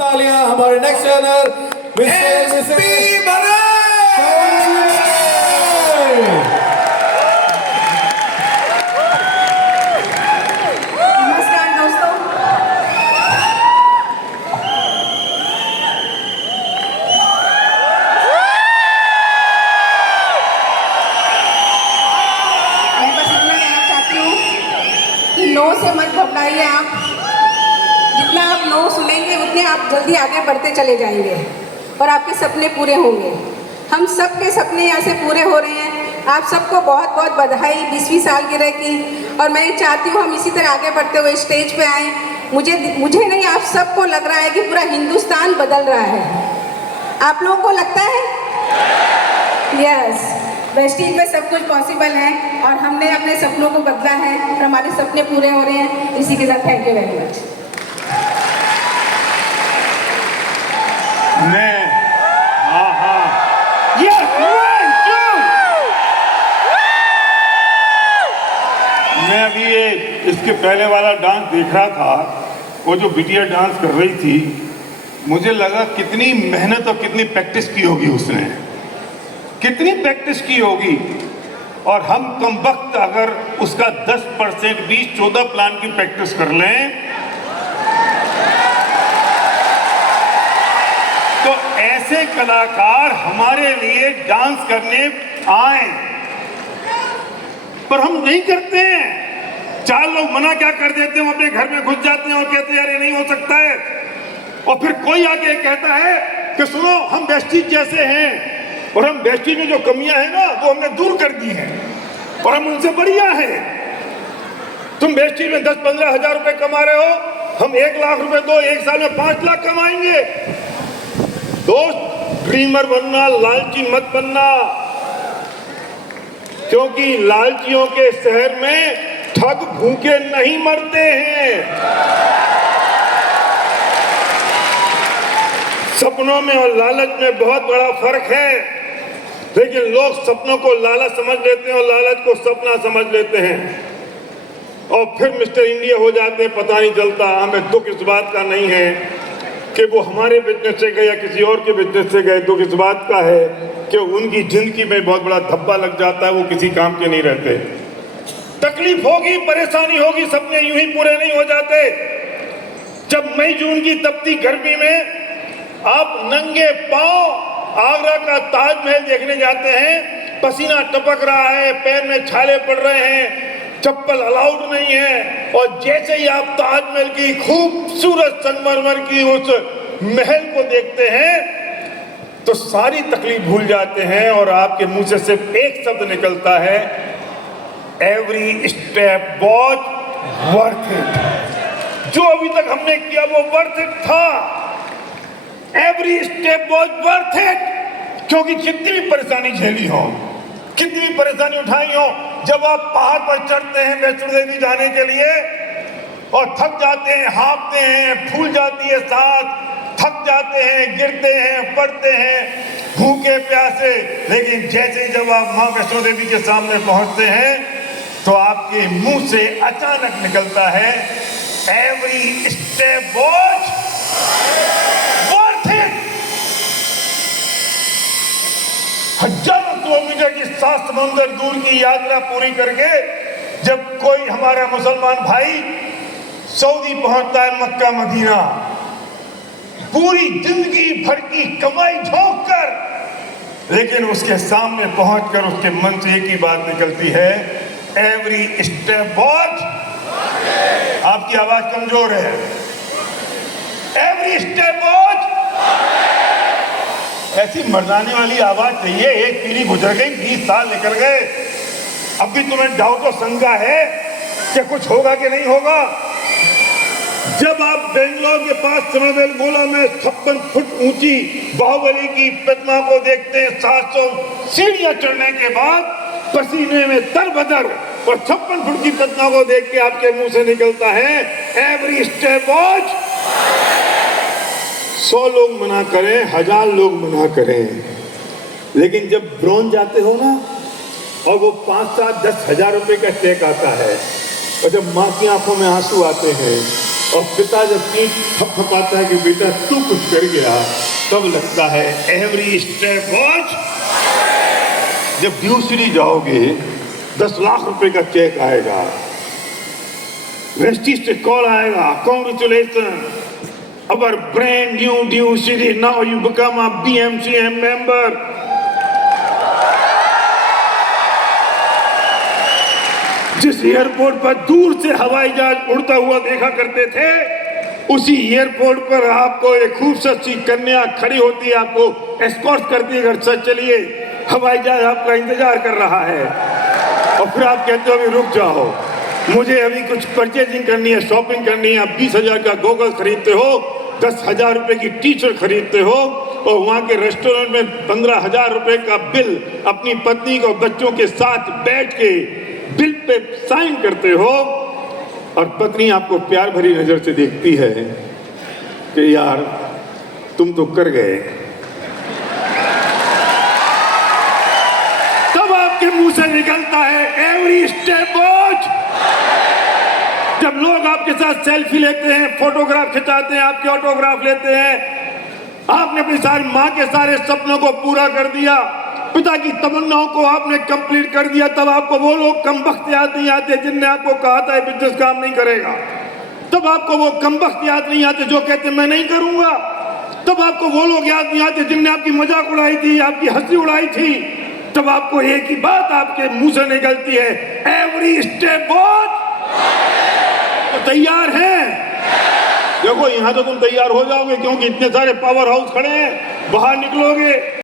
तालियां हमारे next runner नमस्कार दोस्तों, मैं बस इतना कहना चाहती हूँ कि नो से मत घबराइए आप। जितना आप नो सुनेंगे उतने आप जल्दी आगे बढ़ते चले जाएंगे और आपके सपने पूरे होंगे। हम सबके सपने यहाँ से पूरे हो रहे हैं। आप सबको बहुत बहुत बधाई 20वीं सालगिरह की। और मैं चाहती हूँ हम इसी तरह आगे बढ़ते हुए स्टेज पे आएँ। मुझे नहीं, आप सबको लग रहा है कि पूरा हिंदुस्तान बदल रहा है। आप लोगों को लगता है? यस, वेस्टीज में सब कुछ पॉसिबल है और हमने अपने सपनों को बदला है और हमारे सपने पूरे हो रहे हैं। इसी के साथ थैंक यू वेरी मच। मैं अभी ये इसके पहले वाला डांस देख रहा था, वो जो बिटिया डांस कर रही थी, मुझे लगा कितनी मेहनत और कितनी प्रैक्टिस की होगी उसने, कितनी प्रैक्टिस की होगी। और हम कम वक्त अगर उसका 10%, 20-14 प्लान की प्रैक्टिस कर लें तो ऐसे कलाकार हमारे लिए डांस करने आए, पर हम नहीं करते हैं। 4 लोग मना क्या कर देते हैं, हम अपने घर में घुस जाते हैं और कहते हैं यार ये नहीं हो सकता है। और फिर कोई आके कहता है कि सुनो हम वेस्टीज जैसे हैं और हम वेस्टीज में जो कमियां हैं ना वो हमने दूर कर दी हैं और हम उनसे बढ़िया हैं। तुम वेस्टीज में 10-15 हजार रुपए कमा रहे हो, हम 1 लाख रुपए दो, 1 साल में 5 लाख कमाएंगे। दोस्त, ड्रीमर बनना, लालची मत बनना, क्योंकि लालचियों के शहर में ठग भूखे नहीं मरते हैं। सपनों में और लालच में बहुत बड़ा फर्क है, लेकिन लोग सपनों को लालच समझ लेते हैं और लालच को सपना समझ लेते हैं और फिर मिस्टर इंडिया हो जाते हैं, पता नहीं चलता। हमें दुख इस बात का नहीं है कि वो हमारे बिजनेस से गए या किसी और के बिजनेस से गए, दुख इस बात का है कि उनकी जिंदगी में बहुत बड़ा धब्बा लग जाता है, वो किसी काम के नहीं रहते। तकलीफ होगी, परेशानी होगी, सपने यूं ही पूरे नहीं हो जाते। जब मई जून की तपती गर्मी में आप नंगे पांव आगरा का ताजमहल देखने जाते हैं, पसीना टपक रहा है, पैर में छाले पड़ रहे हैं, चप्पल अलाउड नहीं है, और जैसे ही आप ताजमहल की खूबसूरत संगमरमर की उस महल को देखते हैं तो सारी तकलीफ भूल जाते हैं और आपके मुंह से सिर्फ एक शब्द निकलता है, every step was worth it. जो अभी तक हमने किया वो वर्थ इट था। Every step was worth it, क्योंकि कितनी भी परेशानी झेली हो, कितनी भी परेशानी उठाई हो, जब आप पहाड़ पर चढ़ते हैं वैष्णो देवी जाने के लिए और थक जाते हैं, हाँफते हैं, फूल जाती है सांस, थक जाते हैं, गिरते हैं, पड़ते हैं, भूखे प्यासे, लेकिन जैसे ही जब आप माँ वैष्णो देवी के सामने पहुंचते हैं तो आपके मुंह से अचानक निकलता है, every step was worth it. हजारों किलोमीटर की 7 समुंदर दूर की यात्रा पूरी करके जब कोई हमारा मुसलमान भाई सऊदी पहुंचता है, मक्का मदीना, पूरी जिंदगी भर की कमाई झोंक कर, लेकिन उसके सामने पहुंचकर उसके मन से एक ही बात निकलती है, एवरी स्टेप वॉज। आपकी आवाज कमजोर है। एवरी स्टेप वॉज, ऐसी मर्दाने वाली आवाज चाहिए। एक पीढ़ी गुजर गई, 20 साल निकल गए, अब भी तुम्हें डाउट और शंका है कि कुछ होगा कि नहीं होगा। जब आप बेंगलोर के पास समरवेल गोला में 56 फुट ऊंची बाहुबली की प्रतिमा को देखते हैं, 700 सीढ़ियां चढ़ने के बाद पसीने में तरबतर, और 56 फुट की प्रतिमा को देख के आपके मुंह से निकलता है, एवरी स्टेप वॉज। 100 लोग मना करें, 1000 लोग मना करें, लेकिन जब ब्रॉन्ज जाते हो ना और वो 5-7-10 हजार रुपए का चेक आता है और जब माँ की आंखों में आंसू आते हैं और पिता जब पीठ थपथपाता है कि बेटा तू कुछ कर गया, तब लगता है एवरी स्टेप वॉच। जब ड्यूसरी जाओगे 10 लाख रुपए का चेक आएगा, वेस्टिज से कॉल आएगा, कॉन्ग्रेचुलेशन अवर ब्रांड न्यू ड्यूसरी, now you become a BMCM member. जिस एयरपोर्ट पर दूर से हवाई जहाज उड़ता हुआ देखा करते थे, उसी एयरपोर्ट पर आपको एक खूबसूरत सी कन्या खड़ी होती है, आपको एस्कॉर्ट करती है, घर से चलिए हवाई जहाज आपका इंतजार कर रहा है। और फिर आप कहते हो अभी रुक जाओ, मुझे अभी कुछ परचेजिंग करनी है, शॉपिंग करनी है। आप 20,000 का गोगल खरीदते हो, 10,000 रुपए की टी-शर्ट खरीदते हो, और वहां के रेस्टोरेंट में 15,000 रुपए का बिल अपनी पत्नी को बच्चों के साथ बैठ के बिल पे साइन करते हो, और पत्नी आपको प्यार भरी नजर से देखती है कि यार तुम तो कर गए। तब आपके मुंह से निकलता है एवरी स्टेप वॉच। जब लोग आपके साथ सेल्फी लेते हैं, फोटोग्राफ खिंचाते हैं, आपके ऑटोग्राफ लेते हैं, आपने अपनी सारी माँ के सारे सपनों को पूरा कर दिया, पिता की तमन्नाओं को आपने कंप्लीट कर दिया, तब आपको वो लोग कमबख्त याद नहीं आते जिनने आपको कहा था बिजनेस काम नहीं करेगा। तब आपको वो कमबख्त याद नहीं आते जो कहते मैं नहीं करूंगा। तब आपको वो लोग याद नहीं आते जिनने आपकी मजाक उड़ाई थी, आपकी हंसी उड़ाई थी। तब आपको एक ही बात आपके मुंह से निकलती है एवरी स्टेप वॉच। तो तैयार हैं? देखो यहां तो तुम तैयार हो जाओगे, क्योंकि इतने सारे पावर हाउस खड़े हैं, बाहर निकलोगे